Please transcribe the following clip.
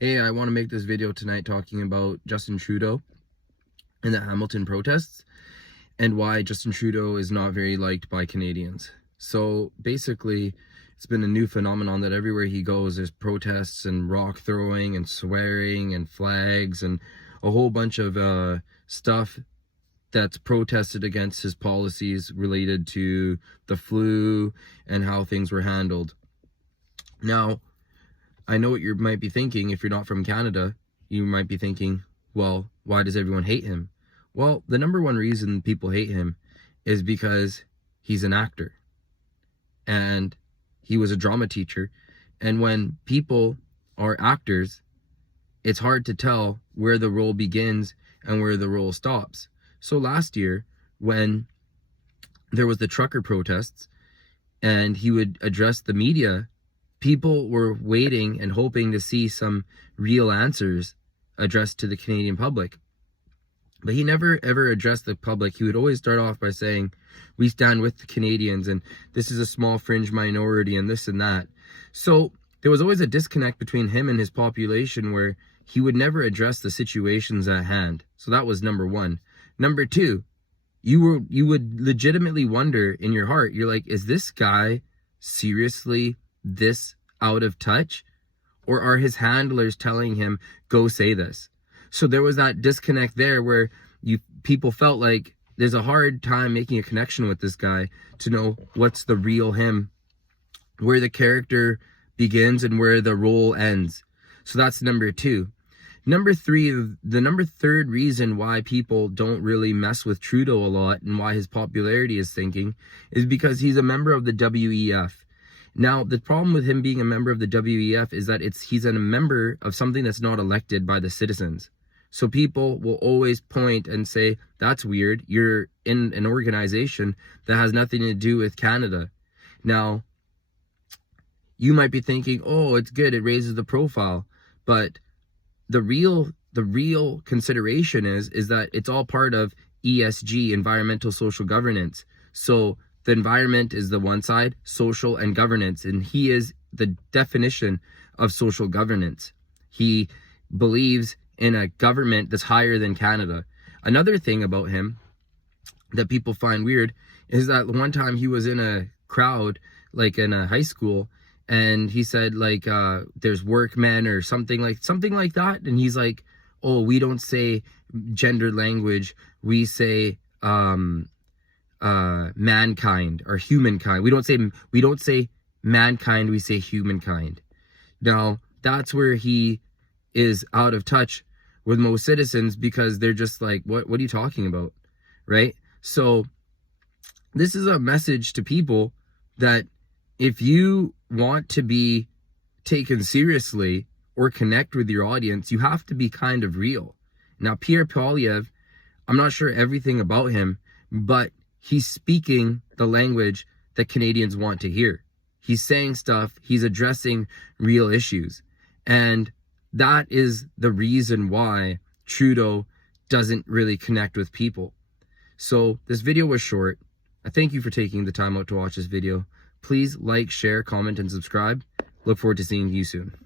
Hey, I want to make this video tonight talking about Justin Trudeau and the Hamilton protests and why Justin Trudeau is not very liked by Canadians. So basically, it's been a new phenomenon that everywhere he goes, there's protests and rock throwing and swearing and flags and a whole bunch of stuff that's protested against his policies related to the flu and how things were handled. Now, I know what you might be thinking. If you're not from Canada, you might be thinking, well, why does everyone hate him? Well, the number one reason people hate him is because he's an actor and he was a drama teacher. And when people are actors, it's hard to tell where the role begins and where the role stops. So last year, when there was the trucker protests and he would address the media, people were waiting and hoping to see some real answers addressed to the Canadian public. But he never ever addressed the public. He would always start off by saying, we stand with the Canadians and this is a small fringe minority and this and that. So there was always a disconnect between him and his population where he would never address the situations at hand. So that was number one. Number two, you would legitimately wonder in your heart, you're like, is this guy seriously this out of touch, or are his handlers telling him go say this? So there was that disconnect there where people felt like there's a hard time making a connection with this guy to know what's the real him, where the character begins and where the role ends. So that's number two. Number three, the third reason why people don't really mess with Trudeau a lot and why his popularity is sinking is because he's a member of the WEF. Now, the problem with him being a member of the WEF is that he's a member of something that's not elected by the citizens. So people will always point and say, that's weird. You're in an organization that has nothing to do with Canada. Now, you might be thinking, oh, it's good. It raises the profile. But the real consideration is that it's all part of ESG, environmental social governance. So the environment is the one side, social and governance, and he is the definition of social governance. He believes in a government that's higher than Canada. Another thing about him that people find weird is that one time he was in a crowd, like in a high school, and he said there's workmen or something like that, and he's like, oh, we don't say gender language, we say mankind or humankind. We don't say mankind, we say humankind. Now, that's where he is out of touch with most citizens because they're just like, what are you talking about? Right? So this is a message to people that if you want to be taken seriously or connect with your audience, you have to be kind of real. Now, Pierre Poilievre, I'm not sure everything about him, but he's speaking the language that Canadians want to hear. He's saying stuff, he's addressing real issues. And that is the reason why Trudeau doesn't really connect with people. So this video was short. I thank you for taking the time out to watch this video. Please like, share, comment, and subscribe. Look forward to seeing you soon.